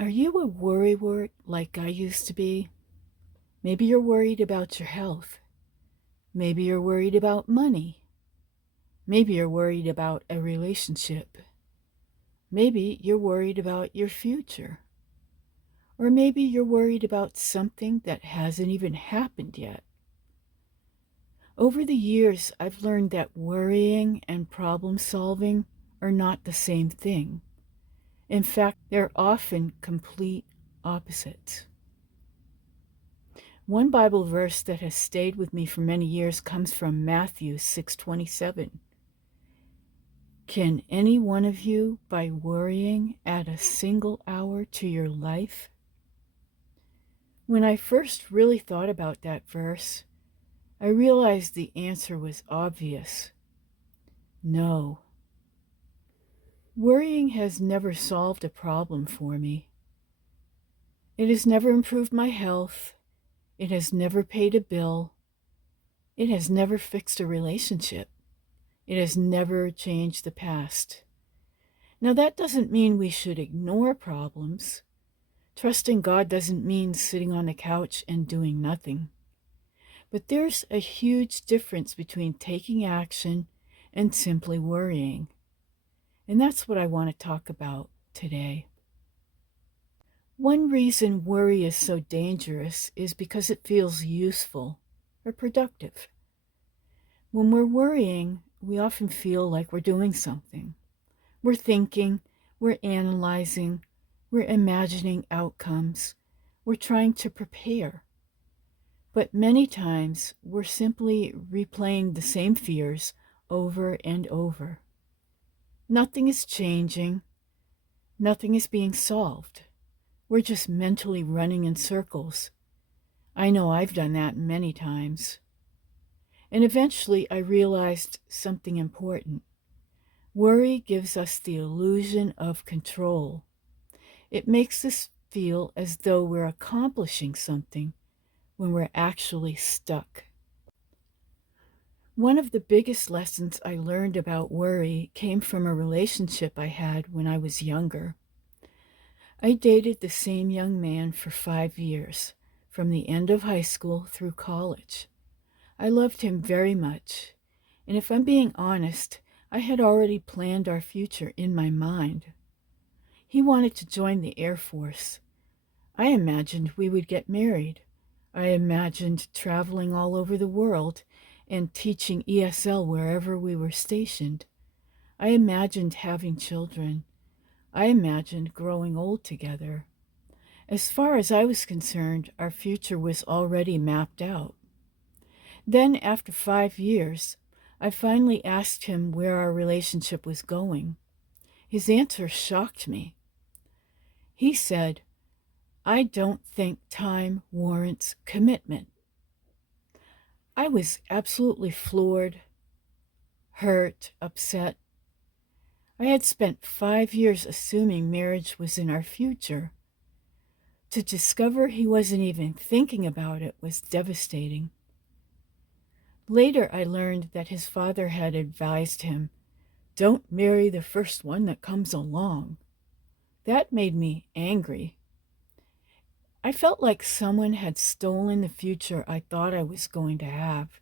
Are you a worrywart like I used to be? Maybe you're worried about your health. Maybe you're worried about money. Maybe you're worried about a relationship. Maybe you're worried about your future. Or maybe you're worried about something that hasn't even happened yet. Over the years, I've learned that worrying and problem solving are not the same thing. In fact, they're often complete opposites. One Bible verse that has stayed with me for many years comes from Matthew 6:27. Can any one of you, by worrying, add a single hour to your life? When I first really thought about that verse, I realized the answer was obvious. No. Worrying has never solved a problem for me. It has never improved my health. It has never paid a bill. It has never fixed a relationship. It has never changed the past. Now, that doesn't mean we should ignore problems. Trusting God doesn't mean sitting on the couch and doing nothing. But there's a huge difference between taking action and simply worrying. And that's what I want to talk about today. One reason worry is so dangerous is because it feels useful or productive. When we're worrying, we often feel like we're doing something. We're thinking, we're analyzing, we're imagining outcomes, we're trying to prepare. But many times, we're simply replaying the same fears over and over. Nothing is changing, nothing is being solved. We're just mentally running in circles. I know I've done that many times. And eventually I realized something important. Worry gives us the illusion of control. It makes us feel as though we're accomplishing something when we're actually stuck. One of the biggest lessons I learned about worry came from a relationship I had when I was younger. I dated the same young man for 5 years, from the end of high school through college. I loved him very much, and if I'm being honest, I had already planned our future in my mind. He wanted to join the Air Force. I imagined we would get married. I imagined traveling all over the world and teaching ESL wherever we were stationed. I imagined having children. I imagined growing old together. As far as I was concerned, our future was already mapped out. Then, after 5 years, I finally asked him where our relationship was going. His answer shocked me. He said, "I don't think time warrants commitment." I was absolutely floored, hurt, upset. I had spent 5 years assuming marriage was in our future. To discover he wasn't even thinking about it was devastating. Later, I learned that his father had advised him, "Don't marry the first one that comes along." That made me angry. I felt like someone had stolen the future I thought I was going to have.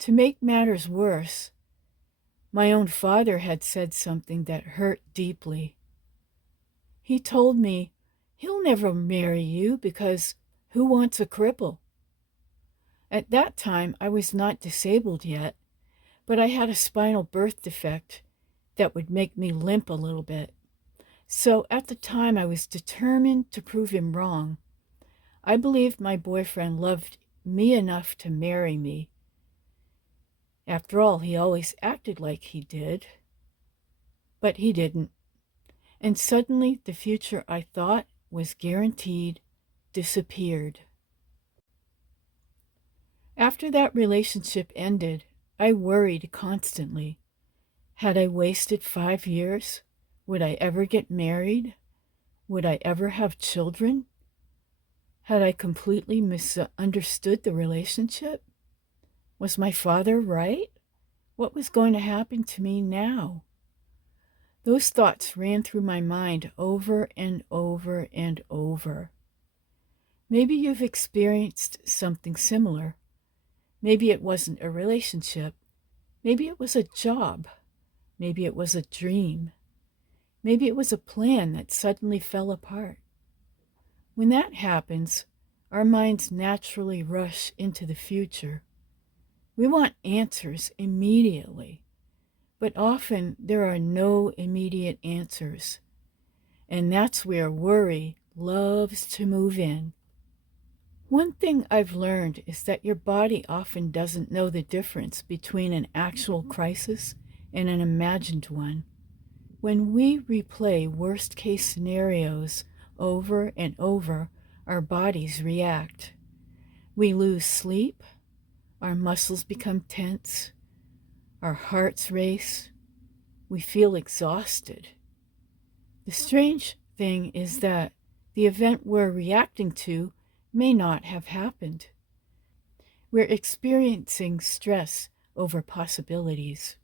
To make matters worse, my own father had said something that hurt deeply. He told me, "He'll never marry you because who wants a cripple?" At that time, I was not disabled yet, but I had a spinal birth defect that would make me limp a little bit. So at the time, I was determined to prove him wrong. I believed my boyfriend loved me enough to marry me. After all, he always acted like he did. But he didn't. And suddenly, the future I thought was guaranteed disappeared. After that relationship ended, I worried constantly. Had I wasted 5 years? Would I ever get married? Would I ever have children? Had I completely misunderstood the relationship? Was my father right? What was going to happen to me now? Those thoughts ran through my mind over and over and over. Maybe you've experienced something similar. Maybe it wasn't a relationship. Maybe it was a job. Maybe it was a dream. Maybe it was a plan that suddenly fell apart. When that happens, our minds naturally rush into the future. We want answers immediately, but often there are no immediate answers. And that's where worry loves to move in. One thing I've learned is that your body often doesn't know the difference between an actual crisis and an imagined one. When we replay worst case scenarios over and over, our bodies react. We lose sleep, our muscles become tense, our hearts race, we feel exhausted. The strange thing is that the event we're reacting to may not have happened. We're experiencing stress over possibilities.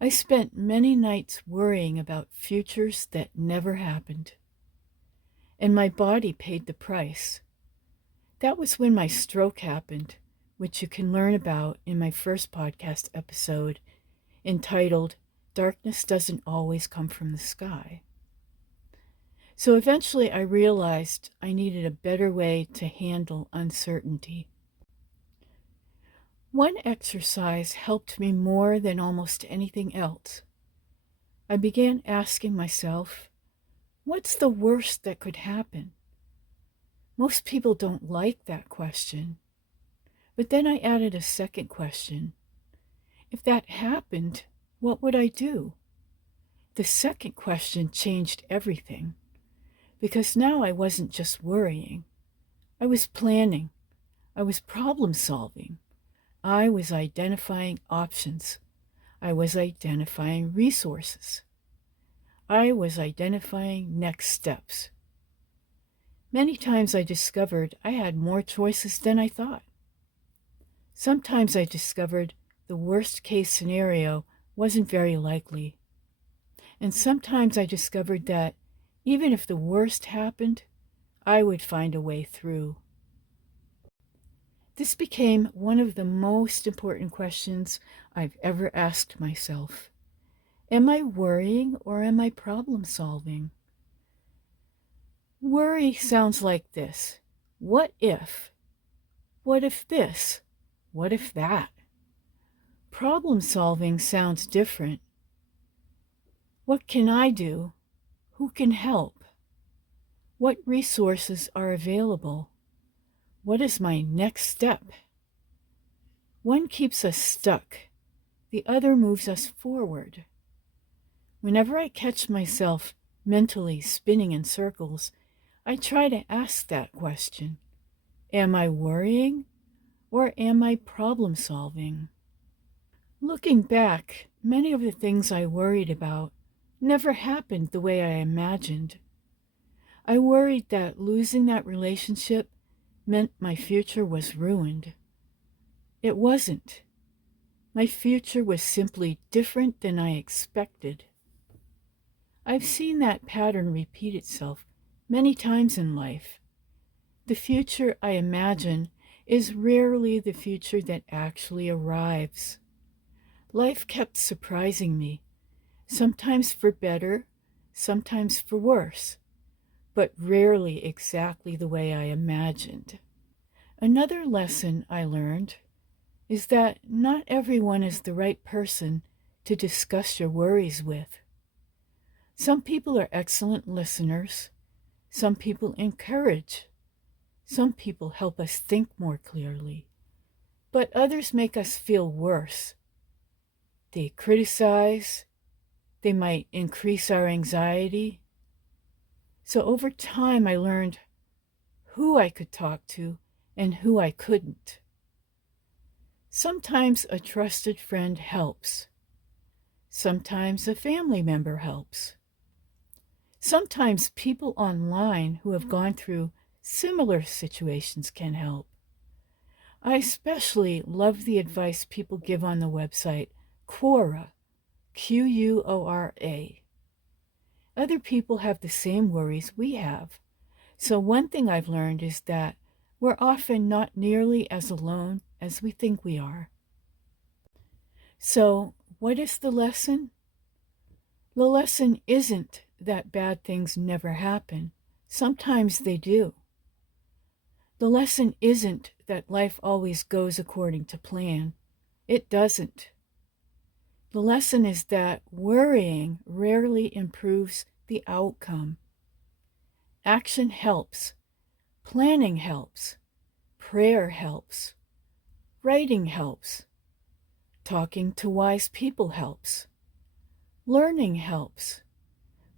I spent many nights worrying about futures that never happened, and my body paid the price. That was when my stroke happened, which you can learn about in my first podcast episode entitled Darkness Doesn't Always Come from the Sky. So eventually I realized I needed a better way to handle uncertainty. One exercise helped me more than almost anything else. I began asking myself, what's the worst that could happen? Most people don't like that question. But then I added a second question. If that happened, what would I do? The second question changed everything, because now I wasn't just worrying. I was planning. I was problem solving. I was identifying options. I was identifying resources. I was identifying next steps. Many times I discovered I had more choices than I thought. Sometimes I discovered the worst case scenario wasn't very likely. And sometimes I discovered that even if the worst happened, I would find a way through. This became one of the most important questions I've ever asked myself. Am I worrying or am I problem solving? Worry sounds like this. What if? What if this? What if that? Problem solving sounds different. What can I do? Who can help? What resources are available? What is my next step? One keeps us stuck. The other moves us forward. Whenever I catch myself mentally spinning in circles, I try to ask that question. Am I worrying or am I problem solving? Looking back, many of the things I worried about never happened the way I imagined. I worried that losing that relationship meant my future was ruined. It wasn't. My future was simply different than I expected. I've seen that pattern repeat itself many times in life. The future I imagine is rarely the future that actually arrives. Life kept surprising me, sometimes for better, sometimes for worse, but rarely exactly the way I imagined. Another lesson I learned is that not everyone is the right person to discuss your worries with. Some people are excellent listeners. Some people encourage. Some people help us think more clearly. But others make us feel worse. They criticize. They might increase our anxiety. So over time, I learned who I could talk to and who I couldn't. Sometimes a trusted friend helps. Sometimes a family member helps. Sometimes people online who have gone through similar situations can help. I especially love the advice people give on the website Quora, Quora. Other people have the same worries we have. So one thing I've learned is that we're often not nearly as alone as we think we are. So what is the lesson? The lesson isn't that bad things never happen. Sometimes they do. The lesson isn't that life always goes according to plan. It doesn't. The lesson is that worrying rarely improves the outcome. Action helps. Planning helps. Prayer helps. Writing helps. Talking to wise people helps. Learning helps.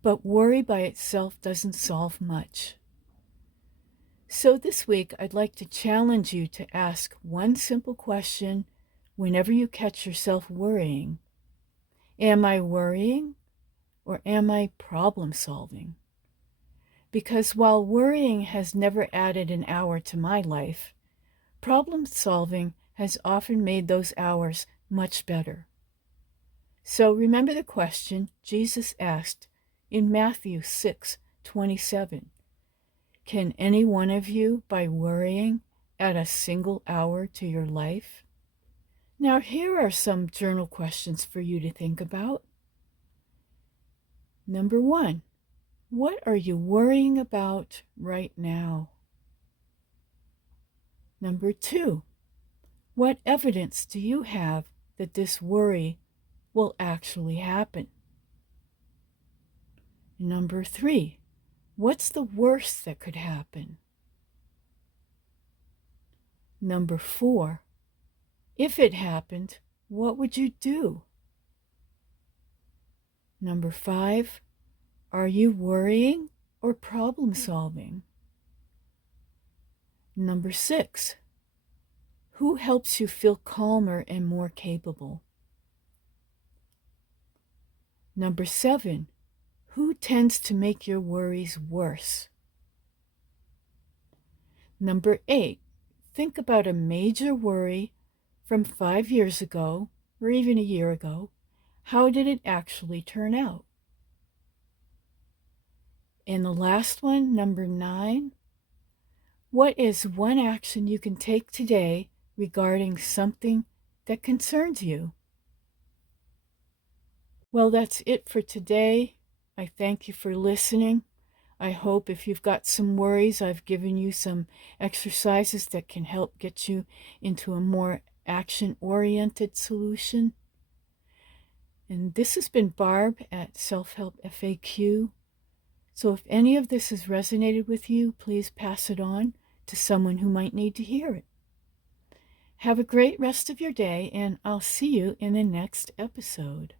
But worry by itself doesn't solve much. So this week, I'd like to challenge you to ask one simple question whenever you catch yourself worrying. Am I worrying or am I problem solving? Because while worrying has never added an hour to my life, problem solving has often made those hours much better. So remember the question Jesus asked in Matthew 6:27. Can any one of you, by worrying, add a single hour to your life? Now, here are some journal questions for you to think about. Number 1, what are you worrying about right now? Number 2, what evidence do you have that this worry will actually happen? Number 3, what's the worst that could happen? Number 4, if it happened, what would you do? Number 5, are you worrying or problem solving? Number 6, who helps you feel calmer and more capable? Number 7, who tends to make your worries worse? Number 8, think about a major worry from 5 years ago or even a year ago. How did it actually turn out? And the last one, number 9, what is one action you can take today regarding something that concerns you? Well, that's it for today. I thank you for listening. I hope if you've got some worries, I've given you some exercises that can help get you into a more action-oriented solution. And this has been Barb at Self-Help FAQ. So if any of this has resonated with you, please pass it on to someone who might need to hear it. Have a great rest of your day, and I'll see you in the next episode.